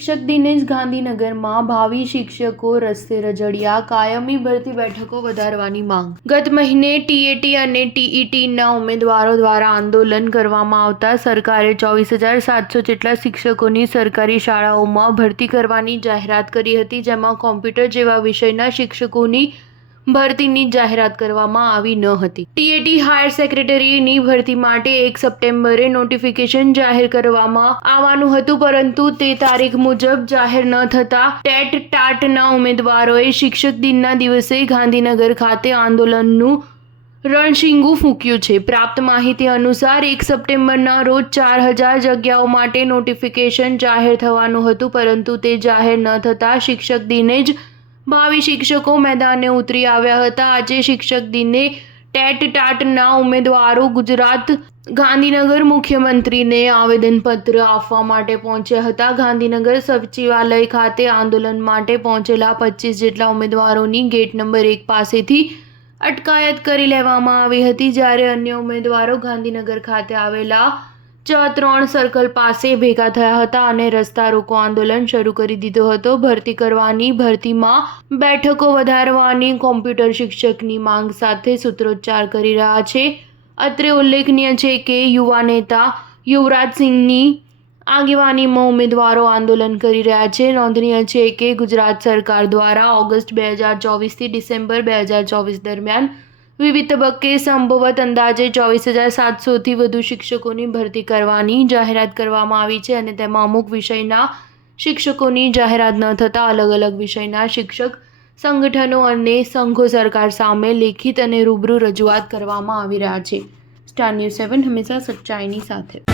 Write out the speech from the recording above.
શિક્ષક દિનેશ ગાંધીનગરમાં ભાવિ શિક્ષકો રસ્તે રજળિયા, કાયમી ભરતી બેઠકો વધારવાની માંગ. ગત મહિને ટીએટી અને ટીઈટીના ઉમેદવારો દ્વારા આંદોલન કરવામાં આવતા સરકારે 24,700 જેટલા શિક્ષકોની સરકારી શાળાઓમાં ભરતી કરવાની જાહેરાત કરી હતી, જેમાં કોમ્પ્યુટર જેવા વિષયના શિક્ષકોની ભરતીની જાહેરાત કરવામાં આવી ન હતી. ટીએટી હાયર સેક્રેટરીની ભરતી માટે 1 સપ્ટેમ્બરે નોટિફિકેશન જાહેર કરવામાં આવવાનું હતું, પરંતુ તે તારીખ મુજબ જાહેર ન થતા ટેટ ટાટના ઉમેદવારોએ શિક્ષક દિનના દિવસે ગાંધીનગર ખાતે આંદોલનનું રણશીંગું ફૂંક્યું છે. પ્રાપ્ત માહિતી અનુસાર 1 સપ્ટેમ્બરના રોજ 4,000 જગ્યાઓ માટે નોટિફિકેશન જાહેર થવાનું હતું, પરંતુ તે જાહેર ન થતા શિક્ષક દિને જ ભાવિ શિક્ષકો મેદાને ઉતરી આવ્યા હતા. આજે શિક્ષક દિને ટેટ ટાટના ઉમેદવારો ગુજરાત ગાંધીનગર મુખ્યમંત્રીને આવેદનપત્ર આપવા માટે પહોંચ્યા હતા. ગાંધીનગર સચિવાલય ખાતે આંદોલન માટે પહોંચેલા 25 જેટલા ઉમેદવારોની ગેટ નંબર 1 પાસેથી અટકાયત કરી લેવામાં આવી હતી, જ્યારે અન્ય ઉમેદવારો ગાંધીનગર ખાતે આવેલા 3 સર્કલ પાસે ભેગા થયા હતા અને રસ્તા રોકો આંદોલન શરૂ કરી દીધો હતો. ભરતી કરવાની, ભરતીમાં બેઠકો વધારવાની કોમ્પ્યુટર શિક્ષકની માંગ સાથે સૂત્રોચ્ચાર કરી રહ્યા છે. અત્રે ઉલ્લેખનીય છે કે યુવા નેતા યુવરાજસિંહની આગેવાનીમાં ઉમેદવારો આંદોલન કરી રહ્યા છે. નોંધનીય છે કે ગુજરાત સરકાર દ્વારા ઓગસ્ટ 2024થી ડિસેમ્બર 2024 દરમિયાન વિવિધ તબક્કે સંભવત અંદાજે 24,700થી વધુ શિક્ષકોની ભરતી કરવાની જાહેરાત કરવામાં આવી છે અને તેમાં અમુક વિષયના શિક્ષકોની જાહેરાત ન થતાં અલગ-અલગ વિષયના શિક્ષક સંગઠનો અને સંઘો સરકાર સામે લેખિત અને રૂબરૂ રજૂઆત કરવામાં આવી રહ્યા છે. સ્ટાર ન્યૂઝ 7 હંમેશા સચ્ચાઈની સાથે.